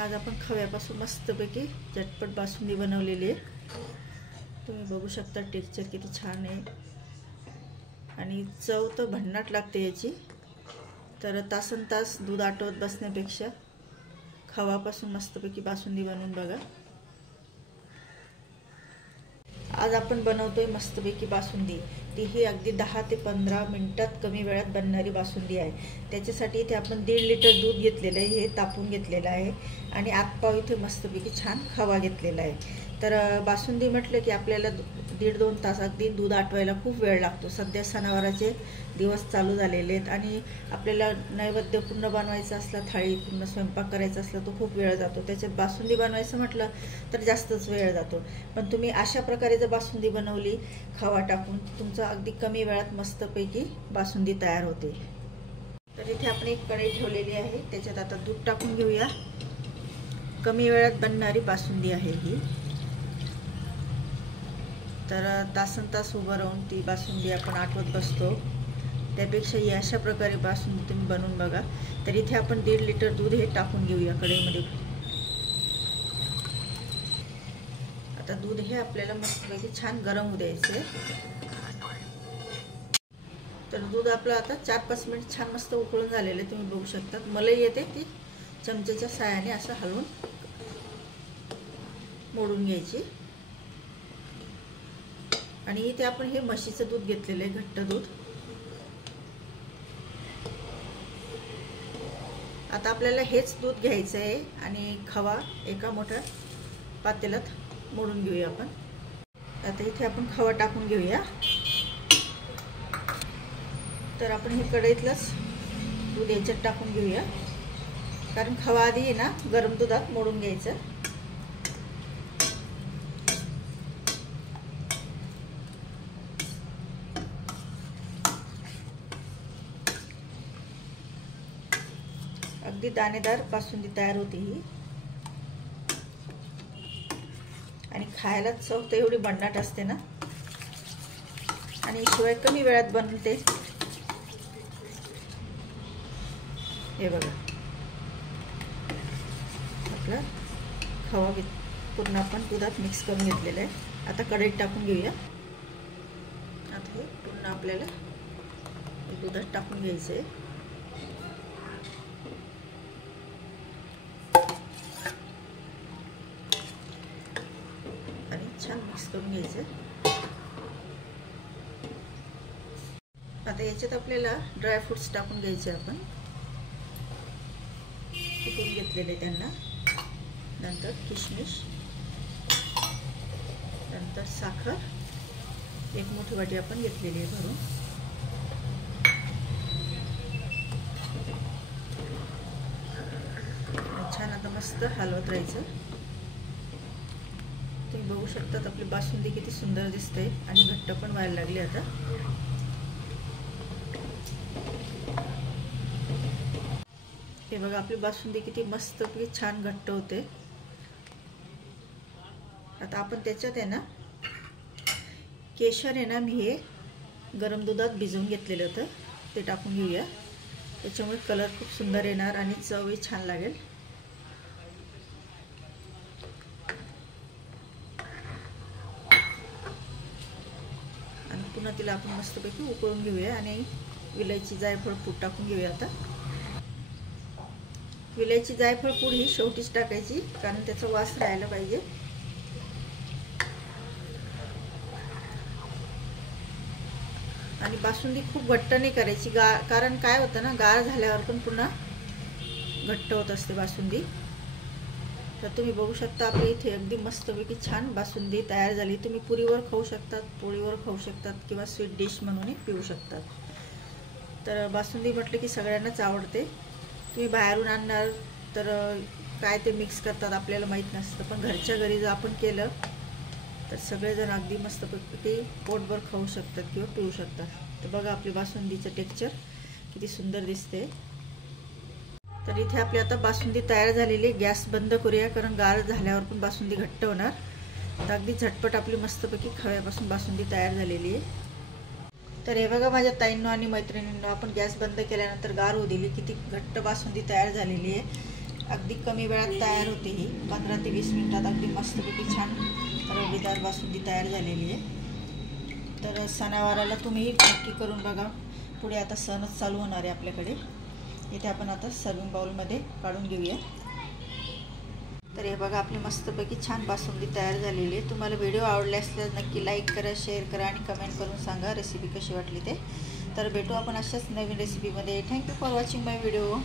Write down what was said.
आज आपण खव्यापासून मस्तपैकी झटपट बासुंदी बनवलेली आहे। तुम्ही बघू शकता टेक्स्चर किती छान आहे आणि चव तर भन्नाट लागते याची। तर तासनतास दूध आटवत बसण्यापेक्षा खव्यापासून मस्तपैकी बासुंदी बनवून बघा। आज आपण बनवतोय मस्तपैकी बासुंदी। ती ही अगदी 10 ते 15 मिनिटात कमी वेळात बनणारी बासुंदी आहे। त्याच्यासाठी इथे आपण 1.5 लिटर दूध घेतलेलं आहे, हे तापून घेतलेलं आहे आणि आतपाव इथे मस्तपैकी छान खवा घेतलेला आहे। तर बासुंदी म्हटलं की आपल्याला 1.5-2 तास अगदी दूध आटवायला खूप वेळ लागतो। सध्या सणावाराचे दिवस चालू झालेले आहेत आणि आपल्याला नैवेद्य पूर्ण बनवायचा असला, थाळी पूर्ण स्वयंपाक करायचा असला तो खूप वेळ जातो। त्याच्यात बासुंदी बनवायचं म्हटलं तर जास्तच वेळ जातो। पण तुम्ही अशा प्रकारे जर बासुंदी बनवली खवा टाकून, तुमचा अगदी कमी वेळात मस्तपैकी बासुंदी तयार होते। तर इथे आपण एक कढई ठेवलेली आहे, त्याच्यात आता दूध टाकून घेऊया। कमी वेळात बनणारी बासुंदी आहे ही। तर तासनतास उभं राहून ती बासुंदी आपण आटवत बसतो, त्यापेक्षा ही अशा प्रकारे बासुंदी तुम्ही बनवून बघा। तर इथे आपण 1.5 लिटर दूध हे टाकून घेऊया कढईमध्ये। आता दूध हे आपल्याला मस्तपैकी छान गरम होऊ द्यायचे। तर दूध आपलं आता 4-5 मिनिट छान मस्त उकळून झालेले तुम्ही बघू शकता। मलाई येते ती चमच्याच्या साहाय्याने असं हलवून मोडून घ्यायची। आणि इथे आपण हे म्हशीचं दूध घेतलेलं आहे, घट्ट दूध। आता आपल्याला हेच दूध घ्यायचं आहे आणि खवा एका मोठ्या पातेल्यात मोडून घेऊया आपण। आता इथे आपण खवा टाकून घेऊया। तर आपण हे कढईतलंच दूध याच्यात टाकून घेऊया, कारण खवा आधी आहे ना गरम दुधात मोडून घ्यायचं। अगदी दाणेदार बासुंदी तयार होती ही आणि खायला चव तर एवढी भन्नाट असते ना, आणि शिवाय कमी वेळात बनते। हे बघा आपला खवा पूर्ण आपण दुधात मिक्स करून घेतलेला आहे। आता कढईत टाकून घेऊया। आता हे पूर्ण आपल्याला दुधात टाकून घ्यायचं आहे आणि छान मिक्स करून घ्यायचं। आता याच्यात आपल्याला ड्राय फ्रूट्स टाकून घ्यायचे, आपण कुटून घेतलेले त्यांना। नंतर किशमिश, नंतर साखर 1 मोठी वाटी आपण घेतलेली आहे भरून। छान आता मस्त हलवत राहायचं। तुम्ही बघू शकता आपली बासुंदी किती सुंदर दिसते आणि घट्ट पण व्हायला लागली आता। हे बघा आपली बासुंदी किती मस्त छान घट्ट होते। आता आपण त्याच्यात आहे ना केशर आहे ना, मी हे गरम दुधात भिजवून घेतलेलं होतं, ते टाकून घेऊया। त्याच्यामुळे कलर खूप सुंदर येणार आणि चवही छान लागेल। आणि पुन्हा तिला आपण मस्तपैकी उकळून घेऊया आणि विलायची जायफळ पूड टाकून घेऊया। आता विलायची जायफळ पूड ही शेवटीच टाकायची, कारण त्याचा वास राहायला पाहिजे। आणि बासुंदी खूप घट्ट नाही करायची, कारण काय होतं ना, गार झाल्यावर पण पुन्हा घट्ट होत असते बासुंदी। तर तुम्ही बघू शकता आपली इथे अगदी मस्तपैकी छान बासुंदी तयार झाली। तुम्ही पुरीवर खाऊ शकतात, पोळीवर खाऊ शकतात किंवा स्वीट डिश म्हणूनही पिऊ शकतात। तर बासुंदी म्हटलं की सगळ्यांनाच आवडते। तुम्ही बाहेरून आणणार तर काय ते मिक्स करतात आपल्याला माहीत नसतं, पण घरच्या घरी जर आपण केलं तर सगळेजण अगदी मस्तपैकी पोटभर खाऊ शकतात किंवा पिऊ शकतात। तर बघा आपली बासुंदीचं टेक्स्चर किती सुंदर दिसते। तर इथे आपली आता बासुंदी तयार झालेली आहे। गॅस बंद करूया, कारण गार झाल्यावर पण बासुंदी घट्ट होणार। तर अगदी झटपट आपली मस्तपैकी खव्यापासून बासुंदी तयार झालेली आहे। तर हे बघा माझ्या ताईंनो आणि मैत्रिणींनो, आपण गॅस बंद केल्यानंतर गार होऊ दिली, किती घट्ट बासुंदी तयार झालेली आहे अगदी कमी वेळात तयार होते ही. 15 ते 20 मिनिटात अगदी मस्तपैकी छान रवळीदार बासुंदी तयार झालेली आहे. तर सणावाराला तुम्हीही नक्की करून बघा. पुढे आता सणच चालू होणार आहे आपल्याकडे. इथे आपण आता सर्विंग बाउलमध्ये काढून घेऊया. तर हे बघा आपली मस्तपैकी छान बासुंदी तयार झालेली आहे. तुम्हाला व्हिडिओ आवडले असल्यास नक्की लाईक करा, शेअर करा आणि कमेंट करून सांगा रेसिपी कशी वाटली ते. तर भेटू आपण अशाच नवीन रेसिपीमध्ये. Thank you for watching my video.